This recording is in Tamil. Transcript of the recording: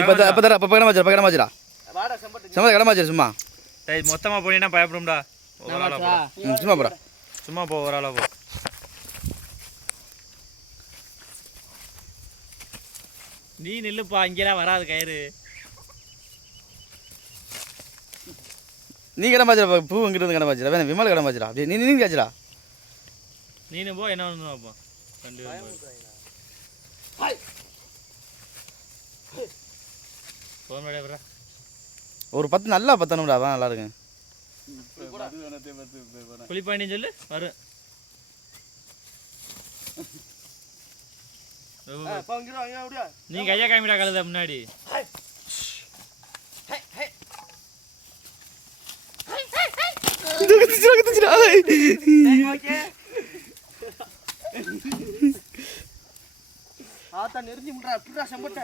இப்போ தர இப்போ கடமை வச்சுடா செம்ம கடமை வச்சிரு சும்மா மொத்தமாக போனீங்கன்னா பயப்படும்டா ஒரு ஆளாக போ சும்மா போடா சும்மா போ ஒரு ஆளாக போ நீ நில்லுப்பா இங்கெல்லாம் வராது கயிறு நீ கடமை வச்சிடா பூ இங்கிட்டு வந்து கடமை வச்சிடா வேணும் விமல் கடமை வச்சிடா அப்படி நீ காய்ச்சிடா நீனு போ என்ன ஒன்று பார்ப்போம் ரெண்டு ஒரு 10 நல்லா பத்தணும்டா அதான் நல்லா இருக்கு குளிப்பாண்டின்னு சொல்லு வரும் நீ கையா காமிடா கழுத முன்னாடி நெருங்கி முட்டா செம்பட்ட